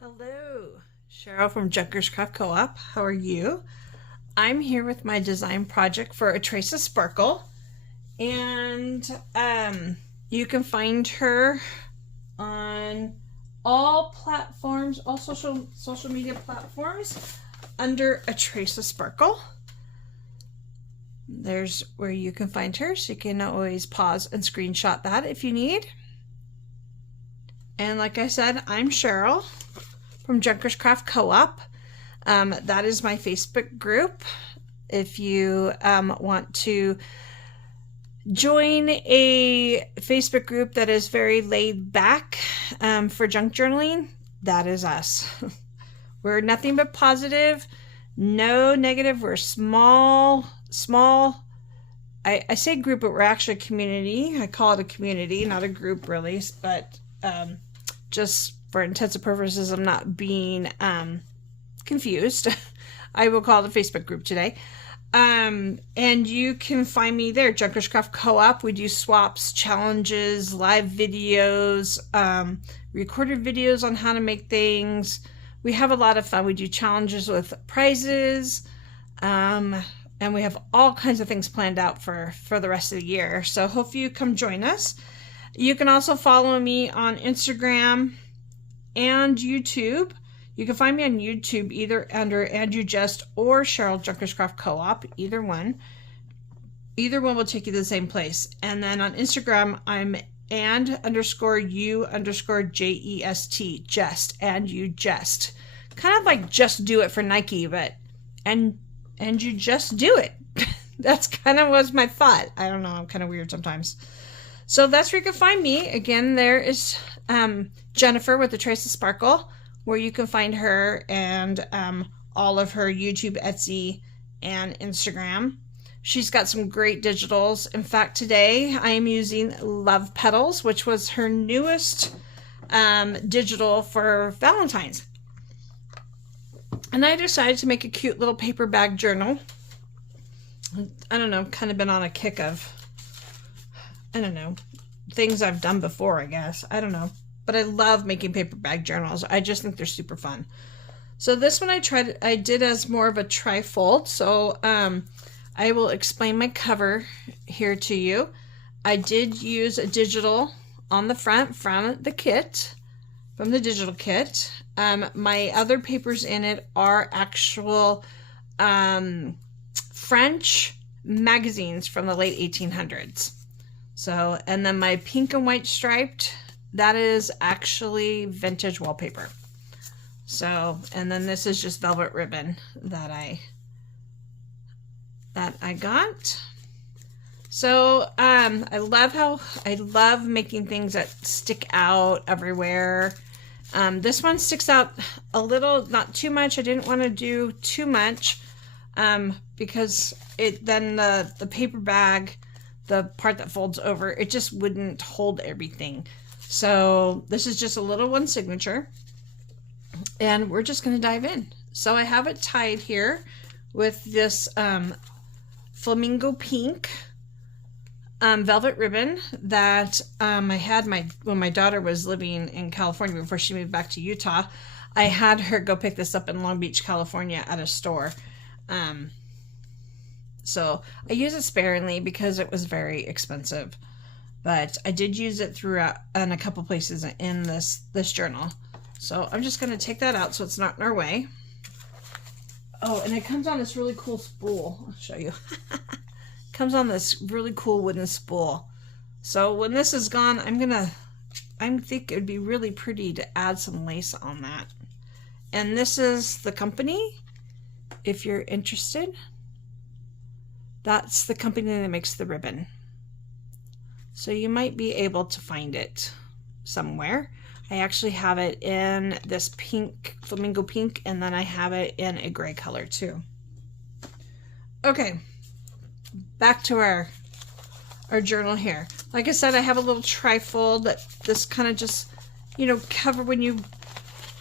Hello, Cheryl from Junkers Craft Co-op. How are you? I'm here with my design project for a Trace of Sparkle, and you can find her on all platforms, all social media platforms under a Trace of Sparkle. There's where you can find her, so you can always pause and screenshot that if you need. And like I said, I'm Cheryl from Junkers Craft Co-op. That is my Facebook group. If you want to join a Facebook group that is very laid back for junk journaling, that is us. We're nothing but positive, no negative. We're small. I say group, but we're actually a community. I call it a community, not a group really, but just for intents and purposes, I'm not being confused. I will call it a Facebook group today. And you can find me there, Junkers Craft Co-op. We do swaps, challenges, live videos, recorded videos on how to make things. We have a lot of fun. We do challenges with prizes, and we have all kinds of things planned out for the rest of the year. So hope you come join us. You can also follow me on Instagram and YouTube. You can find me on YouTube either under And You Just or Cheryl Junkers Craft Co-op, either one. Either one will take you to the same place. And then on Instagram, I'm and_you_JEST, just, And You Just. Kind of like Just Do It for Nike, but and you just do it. That's kind of was my thought. I don't know, I'm kind of weird sometimes. So that's where you can find me. Again, there is Jennifer with the Trace of Sparkle, where you can find her and all of her YouTube, Etsy, and Instagram. She's got some great digitals. In fact, today I am using Love Petals, which was her newest digital for Valentine's. And I decided to make a cute little paper bag journal. I don't know, kind of been on a kick of, I don't know, things I've done before, I guess. I don't know. But I love making paper bag journals. I just think they're super fun. So this one I did as more of a tri-fold. So I will explain my cover here to you. I did use a digital on the front from the kit, from the digital kit. My other papers in it are actual French magazines from the late 1800s. So, and then my pink and white striped, that is actually vintage wallpaper. So, and then this is just velvet ribbon that I got. So, I love making things that stick out everywhere. This one sticks out a little, not too much. I didn't want to do too much, because then the paper bag, the part that folds over, it just wouldn't hold everything. So this is just a little one signature, and we're just going to dive in. So I have it tied here with this flamingo pink velvet ribbon that I had when my daughter was living in California before she moved back to Utah. I had her go pick this up in Long Beach, California at a store. So I use it sparingly because it was very expensive, but I did use it throughout in a couple places in this journal. So I'm just going to take that out so it's not in our way. Oh, and it comes on this really cool spool. I'll show you. It comes on this really cool wooden spool. So when this is gone, I think it would be really pretty to add some lace on that. And this is the company, if you're interested. That's the company that makes the ribbon. So you might be able to find it somewhere. I actually have it in this pink, flamingo pink, and then I have it in a gray color too. Okay, back to our journal here. Like I said, I have a little tri-fold that this kind of just, cover when you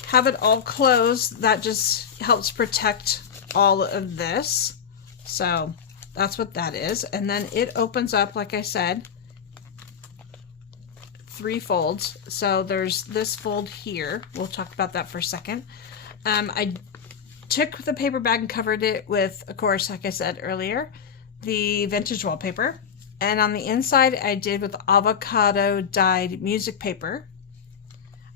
have it all closed. That just helps protect all of this. So that's what that is. And then it opens up, like I said, 3 folds. So there's this fold here. We'll talk about that for a second. I took the paper bag and covered it with, of course, like I said earlier, the vintage wallpaper. And on the inside, I did with avocado dyed music paper.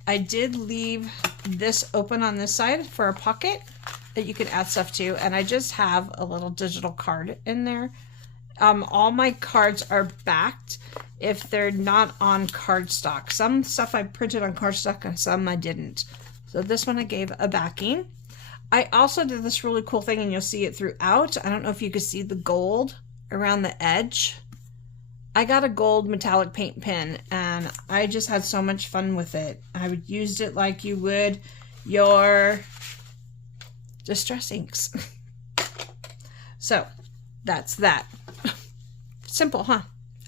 I did leave this open on this side for a pocket that you can add stuff to. And I just have a little digital card in there. All my cards are backed if they're not on cardstock. Some stuff I printed on cardstock and some I didn't. So this one I gave a backing. I also did this really cool thing, and you'll see it throughout. I don't know if you could see the gold around the edge. I got a gold metallic paint pen, and I just had so much fun with it. I would use it like you would your distress inks. So that's that. Simple, huh?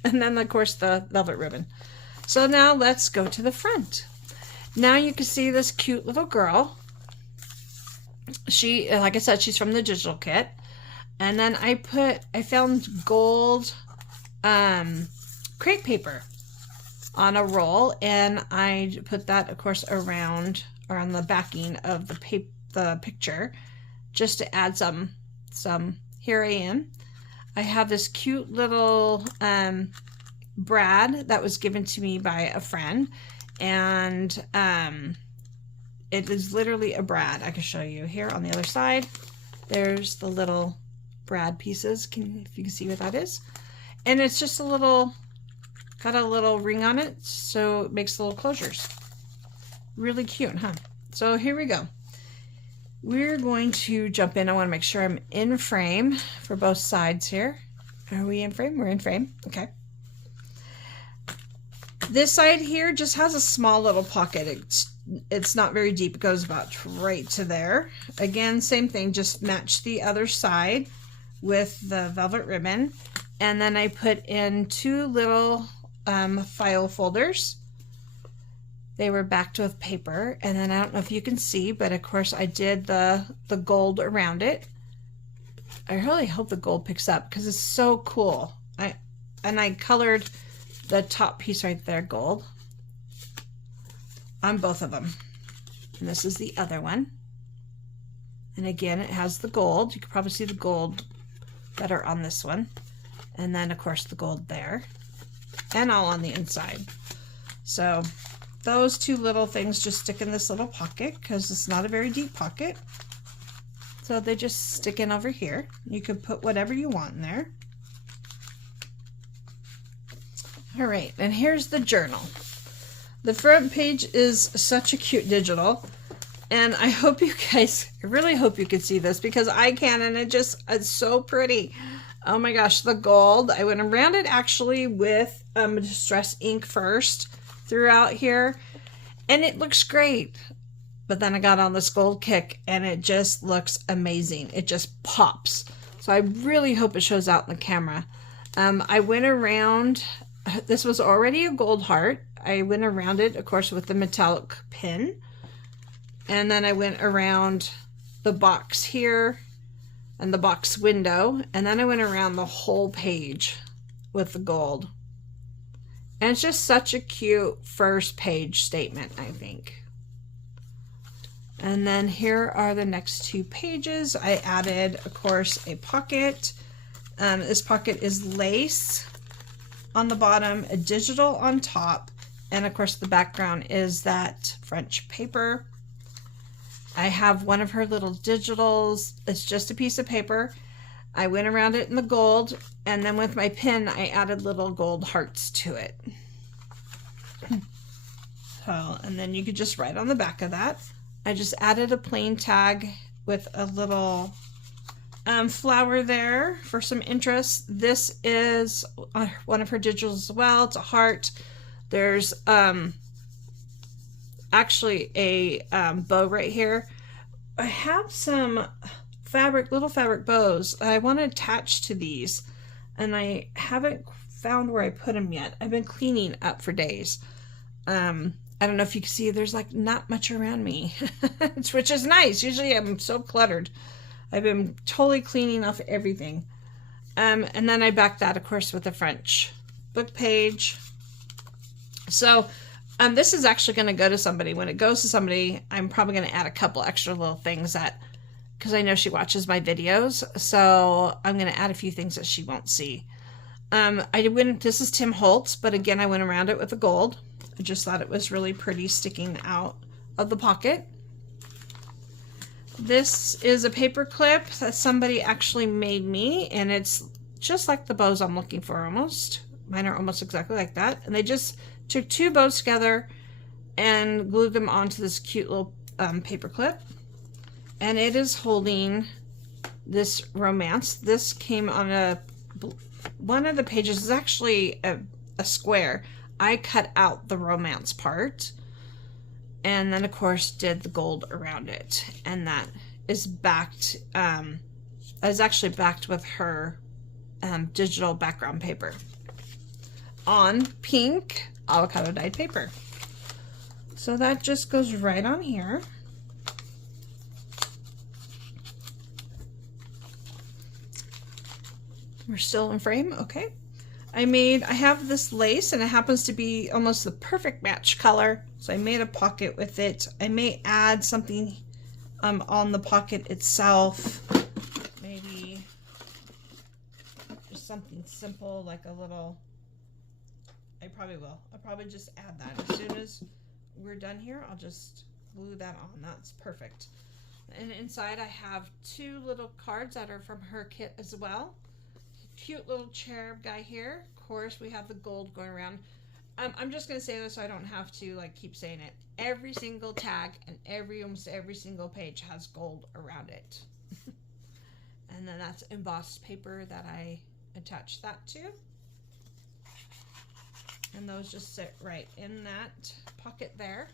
And then, of course, the velvet ribbon. So now let's go to the front. Now you can see this cute little girl. She, like I said, she's from the digital kit. And then I found gold crepe paper on a roll, and I put that, of course, around or on the backing of the picture, just to add some. Here I am. I have this cute little brad that was given to me by a friend, and it is literally a brad. I can show you here on the other side. There's the little brad pieces. If you can see what that is. And it's just a little, got a little ring on it, so it makes little closures. Really cute, huh? So here we go. We're going to jump in. I want to make sure I'm in frame for both sides here. Are we in frame? We're in frame. Okay. This side here just has a small little pocket. It's not very deep. It goes about right to there. Again, same thing. Just match the other side with the velvet ribbon. And then I put in 2 little file folders. They were backed with paper. And then I don't know if you can see, but of course I did the gold around it. I really hope the gold picks up because it's so cool. I colored the top piece right there gold on both of them. And this is the other one. And again, it has the gold. You can probably see the gold better on this one. And then, of course, the gold there. And all on the inside. So those 2 little things just stick in this little pocket because it's not a very deep pocket. So they just stick in over here. You could put whatever you want in there. All right, and here's the journal. The front page is such a cute digital. And I hope you guys, I really hope you can see this because I can, and it's so pretty. Oh my gosh, the gold. I went around it actually with distress ink first throughout here, and it looks great. But then I got on this gold kick, and it just looks amazing. It just pops. So I really hope it shows out in the camera. I went around, this was already a gold heart. I went around it, of course, with the metallic pin. And then I went around the box here and the box window. And then I went around the whole page with the gold. And it's just such a cute first page statement, I think. And then here are the next 2 pages. I added, of course, a pocket. This pocket is lace on the bottom, a digital on top, and of course the background is that French paper. I have one of her little digitals. It's just a piece of paper. I went around it in the gold, and then with my pen I added little gold hearts to it. So, and then you could just write on the back of that. I just added a plain tag with a little flower there for some interest. This is one of her digitals as well. It's a heart. There's actually a bow right here. I have some fabric, little fabric bows I want to attach to these, and I haven't found where I put them yet. I've been cleaning up for days. I don't know if you can see, there's like not much around me, which is nice. Usually I'm so cluttered. I've been totally cleaning off everything. And then I backed that, of course, with a French book page. So This is actually going to go to somebody. When it goes to somebody, I'm probably going to add a couple extra little things that, because I know she watches my videos, so I'm going to add a few things that she won't see. This is Tim Holtz, but again, I went around it with the gold. I just thought it was really pretty sticking out of the pocket. This is a paper clip that somebody actually made me, and it's just like the bows I'm looking for almost. Mine are almost exactly like that. And they just took two bows together and glued them onto this cute little paper clip. And it is holding this romance. This came on one of the pages is actually a square. I cut out the romance part and then of course did the gold around it. And that is backed, is actually backed with her digital background paper on pink avocado dyed paper. So that just goes right on here. We're still in frame, okay. I have this lace and it happens to be almost the perfect match color. So I made a pocket with it. I may add something on the pocket itself. Maybe just something simple like a little, I probably will. I'll probably just add that. As soon as we're done here, I'll just glue that on. That's perfect. And inside I have two little cards that are from her kit as well. Cute little cherub guy here. Of course, we have the gold going around. I'm just going to say this so I don't have to like keep saying it. Every single tag and almost every single page has gold around it. And then that's embossed paper that I attached that to. And those just sit right in that pocket there.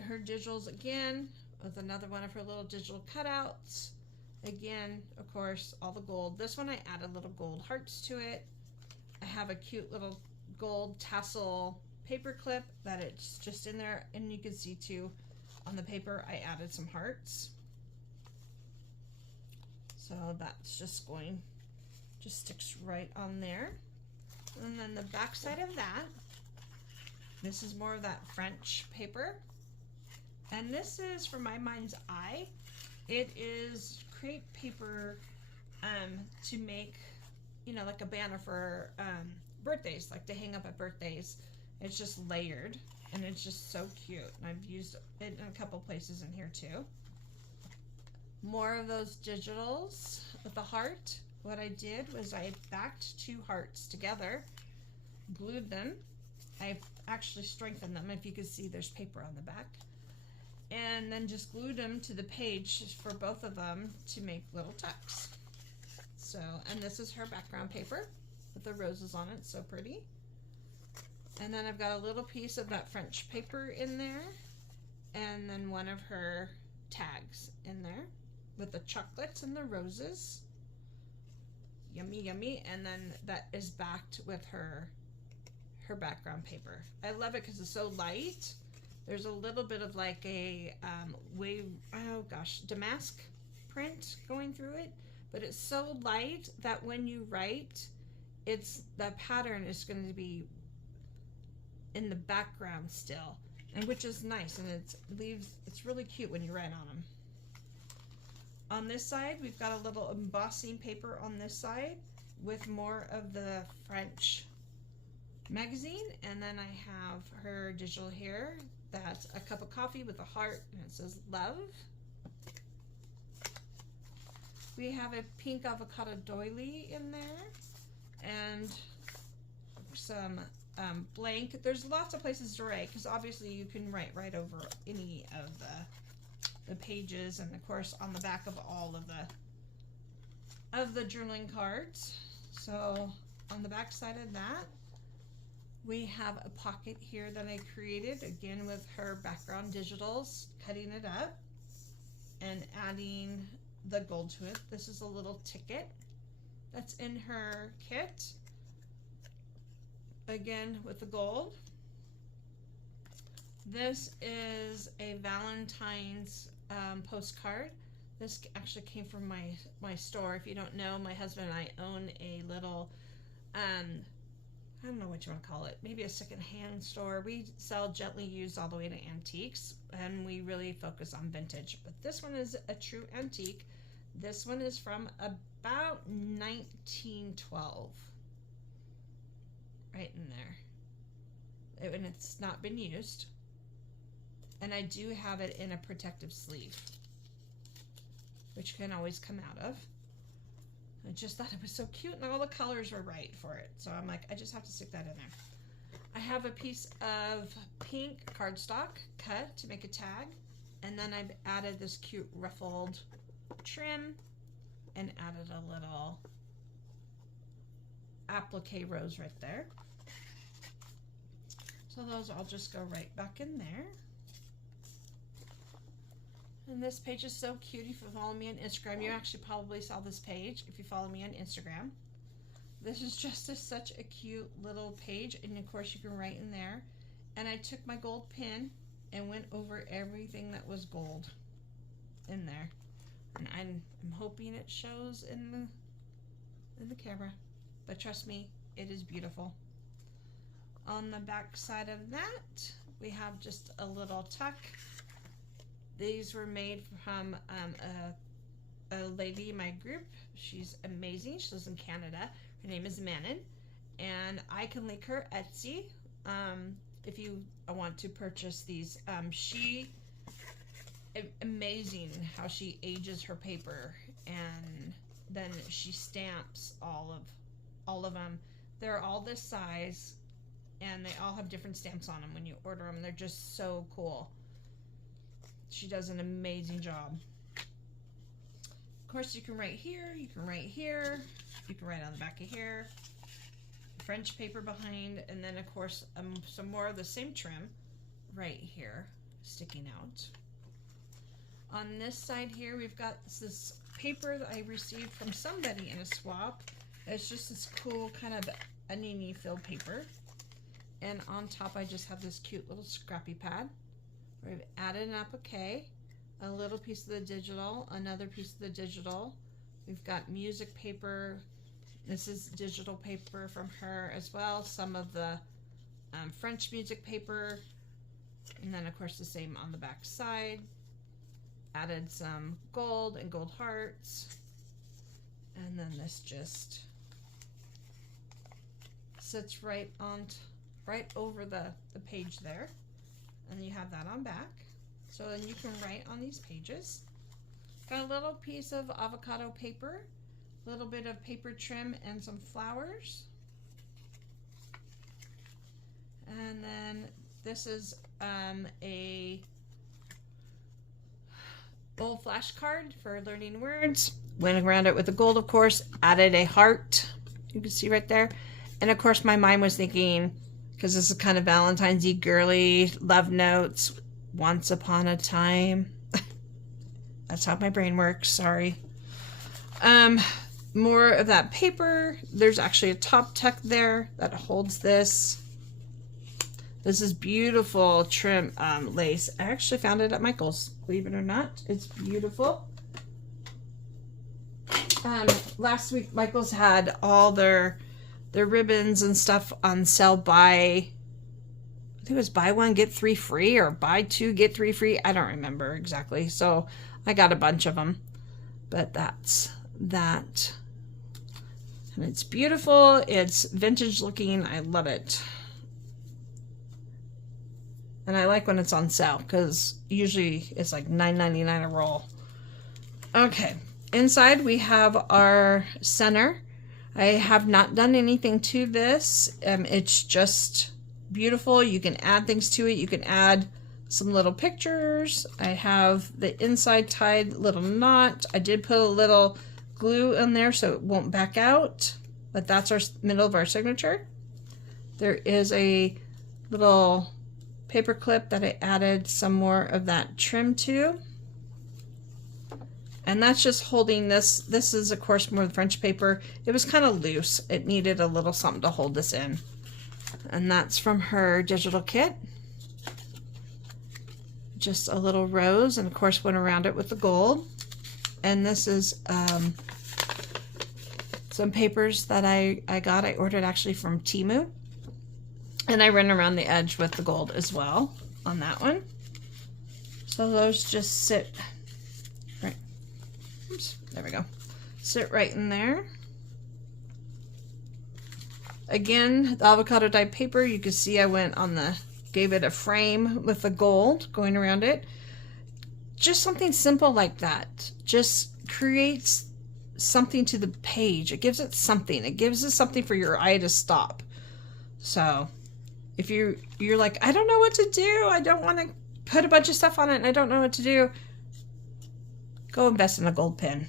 Her digitals again with another one of her little digital cutouts. Again, of course, all the gold. This one I added little gold hearts to it. I have a cute little gold tassel paper clip that it's just in there, and you can see too on the paper I added some hearts. So that's just sticks right on there. And then the back side of that, this is more of that French paper. And this is for my mind's eye. It is crepe paper to make, you know, like a banner for birthdays, like to hang up at birthdays. It's just layered and it's just so cute. And I've used it in a couple places in here too. More of those digitals with the heart. What I did was I backed two hearts together, glued them. I actually strengthened them. If you can see, there's paper on the back. And then just glued them to the page for both of them to make little tucks. So, and this is her background paper with the roses on it, so pretty. And then I've got a little piece of that French paper in there, and then one of her tags in there with the chocolates and the roses. Yummy, yummy. And then that is backed with her background paper. I love it because it's so light. There's a little bit of like a damask print going through it, but it's so light that when you write, the pattern is going to be in the background still, and which is nice, and it's really cute when you write on them. On this side, we've got a little embossing paper on this side with more of the French magazine, and then I have her digital here. That's a cup of coffee with a heart, and it says love. We have a pink avocado doily in there, and some blank. There's lots of places to write, because obviously you can write right over any of the pages, and of course on the back of all of the journaling cards. So on the back side of that, we have a pocket here that I created, again with her background digitals, cutting it up and adding the gold to it. This is a little ticket that's in her kit, again with the gold. This is a Valentine's postcard. This actually came from my store. If you don't know, my husband and I own a little I don't know what you want to call it, maybe a secondhand store. We sell gently used all the way to antiques, and we really focus on vintage. But this one is a true antique. This one is from about 1912. Right in there. And it's not been used. And I do have it in a protective sleeve, which you can always come out of. I just thought it was so cute, and all the colors were right for it. So I'm like, I just have to stick that in there. I have a piece of pink cardstock cut to make a tag. And then I've added this cute ruffled trim and added a little applique rose right there. So those all just go right back in there. And this page is so cute. If you follow me on Instagram, you actually probably saw this page if you follow me on Instagram. This is just such a cute little page, and of course you can write in there. And I took my gold pin and went over everything that was gold in there. And I'm hoping it shows in the camera, but trust me, it is beautiful. On the back side of that, we have just a little tuck. These were made from a lady in my group. She's amazing. She lives in Canada. Her name is Manon, and I can link her Etsy if you want to purchase these. Amazing how she ages her paper, and then she stamps all of them. They're all this size, and they all have different stamps on them when you order them. They're just so cool. She does an amazing job. Of course, you can write here, you can write here, you can write on the back of here, French paper behind, and then of course some more of the same trim right here sticking out. On this side here, we've got this paper that I received from somebody in a swap. It's just this cool kind of oniony filled paper. And on top, I just have this cute little scrappy pad. We've added an applique, a little piece of the digital, another piece of the digital. We've got music paper. This is digital paper from her as well. Some of the French music paper. And then, of course, the same on the back side. Added some gold and gold hearts. And then this just sits right over the page there. And you have that on back. So then you can write on these pages. Got a little piece of avocado paper, a little bit of paper trim, and some flowers. And then this is a old flashcard for learning words. Went around it with the gold, of course. Added a heart. You can see right there. And of course, my mind was thinking, because this is kind of Valentine's-y, girly, love notes, once upon a time. That's how my brain works, sorry. More of that paper. There's actually a top tuck there that holds this. This is beautiful trim lace. I actually found it at Michael's, believe it or not. It's beautiful. Last week, Michael's had all their ribbons and stuff on sale by, I think it was buy one, get three free, or buy two, get three free. I don't remember exactly. So I got a bunch of them, but that's that. And it's beautiful. It's vintage looking. I love it. And I like when it's on sale because usually it's like $9.99 a roll. Okay. Inside we have our center. I have not done anything to this. It's just beautiful. You can add things to it. You can add some little pictures. I have the inside tied little knot. I did put a little glue in there so it won't back out, but that's our middle of our signature. There is a little paper clip that I added some more of that trim to. And that's just holding this. This is, of course, more French paper. It was kind of loose. It needed a little something to hold this in. And that's from her digital kit. Just a little rose, and of course went around it with the gold. And this is some papers that I got. I ordered actually from Temu. And I ran around the edge with the gold as well on that one. So those just sit right, oops, there we go. Sit right in there. Again, the avocado dyed paper, you can see I went on the, gave it a frame with the gold going around it. Just something simple like that just creates something to the page. It gives it something. It gives it something for your eye to stop. So if you're like, I don't know what to do, I don't want to put a bunch of stuff on it and I don't know what to do, go invest in a gold pen.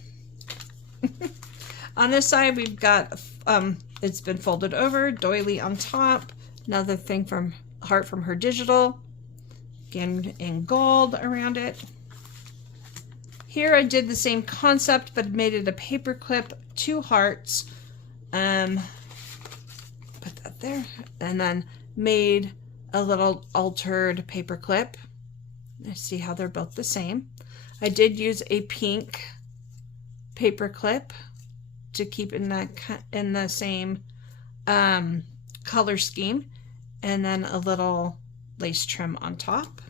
On this side we've got it's been folded over, doily on top, another thing from heart from her digital, again in gold around it. Here I did the same concept but made it a paper clip, 2 hearts, put that there, and then made a little altered paper clip. I see how they're both the same. I did use a pink paper clip to keep in the same color scheme, and then a little lace trim on top.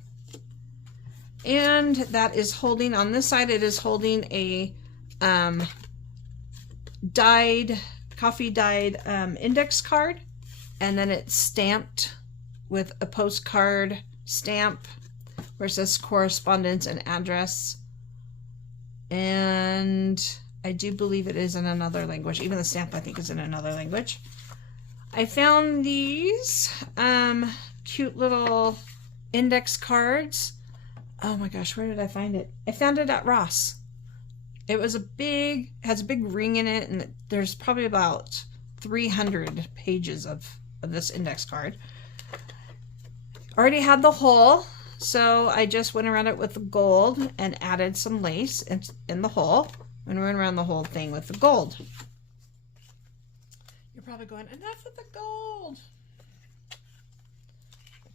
And that is holding, on this side it is holding a coffee dyed index card, and then it's stamped with a postcard stamp where it says correspondence and address, and I do believe it is in another language. Even the stamp I think is in another language. I found these cute little index cards. Oh my gosh, where did I find it? I found it at Ross. It was has a big ring in it, and there's probably about 300 pages of this index card. Already had the hole, so I just went around it with the gold and added some lace in the hole and went around the whole thing with the gold. You're probably going, enough of the gold.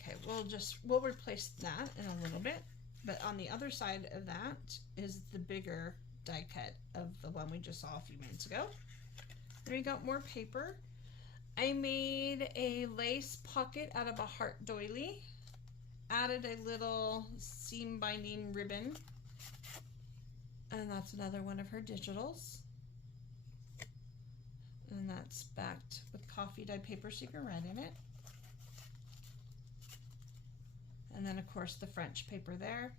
Okay, we'll replace that in a little bit. But on the other side of that is the bigger die cut of the one we just saw a few minutes ago. Then we got more paper. I made a lace pocket out of a heart doily. Added a little seam binding ribbon. And that's another one of her digitals. And that's backed with coffee dyed paper so you can write in it. And then of course the French paper there.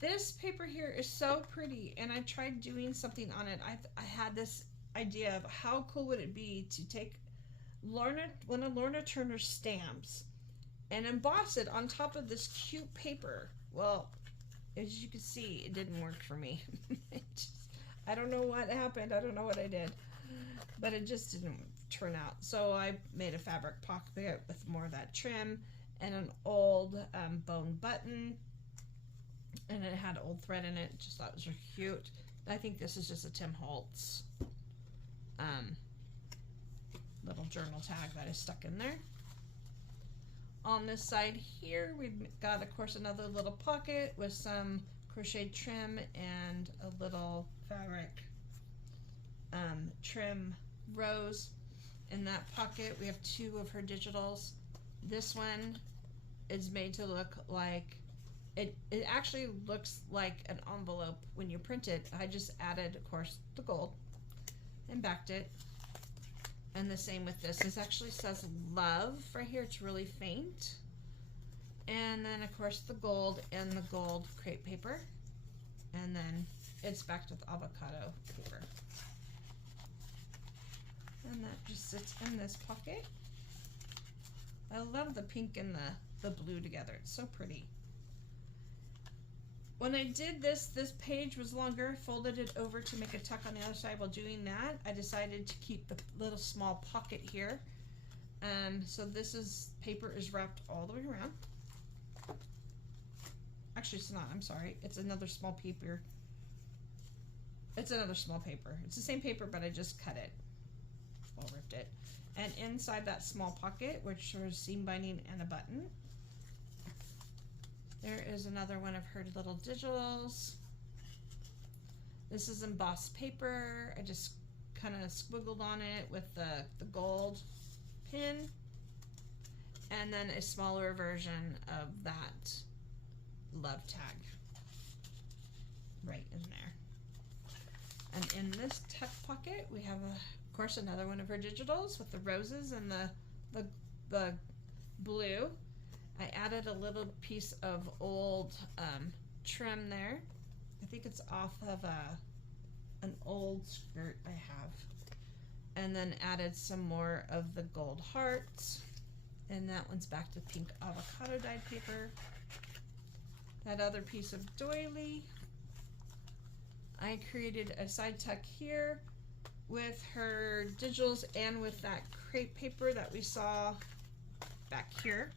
This paper here is so pretty, and I tried doing something on it. I had this idea of how cool would it be to take one of Lorna Turner's stamps and emboss it on top of this cute paper. Well, as you can see, it didn't work for me. I don't know what happened. I don't know what I did, but it just didn't turn out. So I made a fabric pocket with more of that trim and an old bone button, and it had old thread in it. Just thought it was really cute. I think this is just a Tim Holtz little journal tag that is stuck in there. On this side here, we've got, of course, another little pocket with some crochet trim and a little fabric trim rose. In that pocket, we have 2 of her digitals. This one is made to look like, it actually looks like an envelope when you print it. I just added, of course, the gold and backed it. And the same with this. This actually says love right here. It's really faint. And then of course the gold and the gold crepe paper. And then it's backed with avocado paper. And that just sits in this pocket. I love the pink and the blue together. It's so pretty. When I did this page was longer, folded it over to make a tuck on the other side. While doing that, I decided to keep the little small pocket here. So this paper is wrapped all the way around. Actually, it's not, I'm sorry. It's another small paper. It's another small paper. It's the same paper, but I just cut it. Well, ripped it. And inside that small pocket, which was seam binding and a button, there is another one of her little digitals. This is embossed paper. I just kind of squiggled on it with the gold pin. and then a smaller version of that love tag right in there. And in this tuck pocket, we have, of course, another one of her digitals with the roses and the blue. I added a little piece of old trim there. I think it's off of an old skirt I have. And then added some more of the gold hearts. And that one's back to pink avocado dyed paper. That other piece of doily. I created a side tuck here with her digitals and with that crepe paper that we saw back here.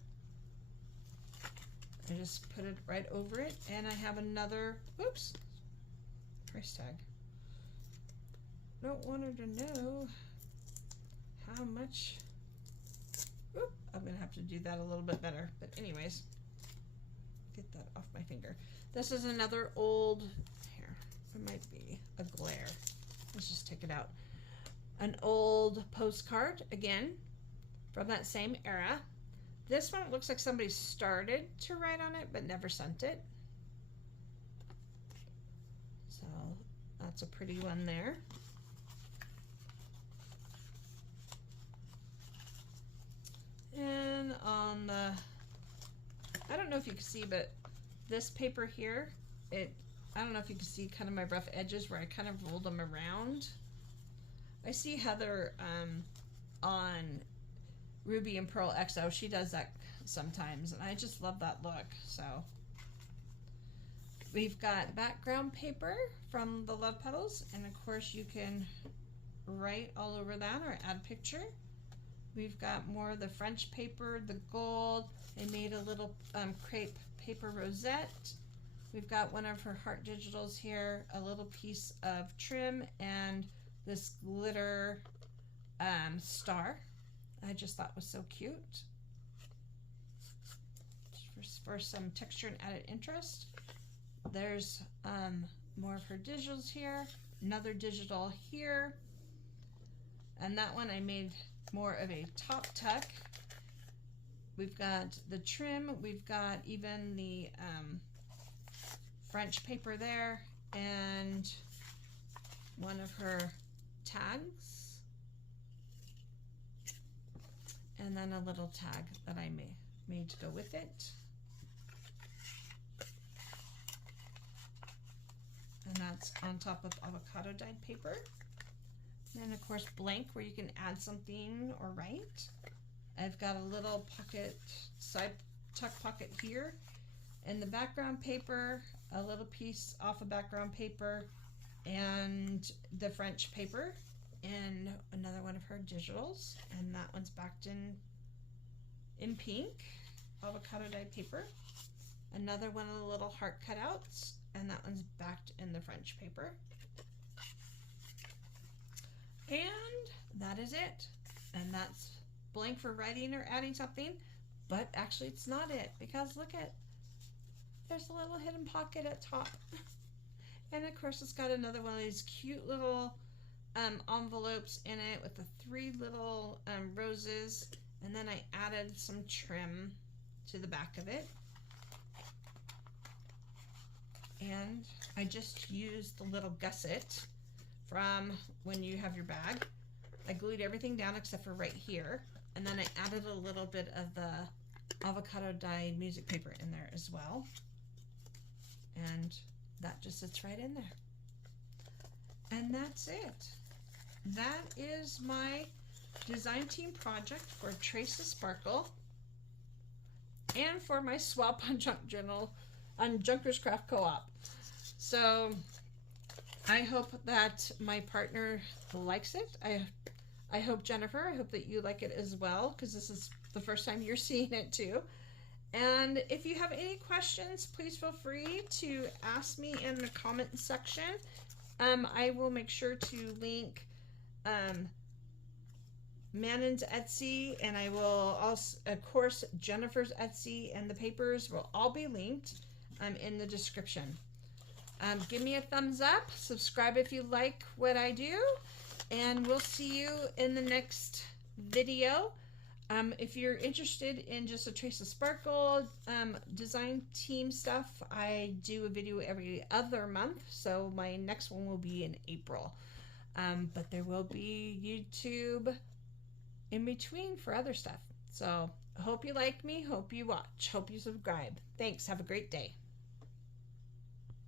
I just put it right over it, and I have another, oops, price tag. Don't want her to know how much. Oop, I'm gonna have to do that a little bit better, but anyways, get that off my finger. This is another old, here, it might be a glare. Let's just take it out. An old postcard, again, from that same era. This one looks like somebody started to write on it, but never sent it. So that's a pretty one there. And on the, I don't know if you can see, but this paper here, I don't know if you can see kind of my rough edges where I kind of rolled them around. I see Heather on Ruby and Pearl XO, she does that sometimes, and I just love that look. So we've got background paper from the Love Petals, and of course you can write all over that or add a picture. We've got more of the French paper, the gold. I made a little crepe paper rosette. We've got one of her heart digitals here, a little piece of trim, and this glitter star. I just thought was so cute. For some texture and added interest. There's more of her digitals here. Another digital here. And that one I made more of a top tuck. We've got the trim. We've got even the French paper there. And one of her tags. And then a little tag that I made to go with it. And that's on top of avocado dyed paper. And of course blank where you can add something or write. I've got a little pocket, side tuck pocket here. And the background paper, a little piece off of background paper, and the French paper. And another one of her digitals, and that one's backed in pink avocado dyed paper. Another one of the little heart cutouts, and that one's backed in the French paper. And that is it. And that's blank for writing or adding something, but actually it's not it, because look at, there's a little hidden pocket at top. And of course it's got another one of these cute little envelopes in it with the 3 little roses, and then I added some trim to the back of it, and I just used the little gusset from when you have your bag. I glued everything down except for right here, and then I added a little bit of the avocado dyed music paper in there as well, and that just sits right in there. And that's it. That is my design team project for Trace of Sparkle and for my swap on Junk Journal on Junkers Craft Co-op. So I hope that my partner likes it. I hope, Jennifer, I hope that you like it as well, because this is the first time you're seeing it too. And if you have any questions, please feel free to ask me in the comment section. I will make sure to link Manon's Etsy, and I will also, of course, Jennifer's Etsy, and the papers will all be linked in the description. Give me a thumbs up, subscribe if you like what I do, and we'll see you in the next video. If you're interested in just a Trace of Sparkle design team stuff, I do a video every other month, so my next one will be in April. But there will be YouTube in between for other stuff. So I hope you like me, hope you watch, hope you subscribe. Thanks, have a great day.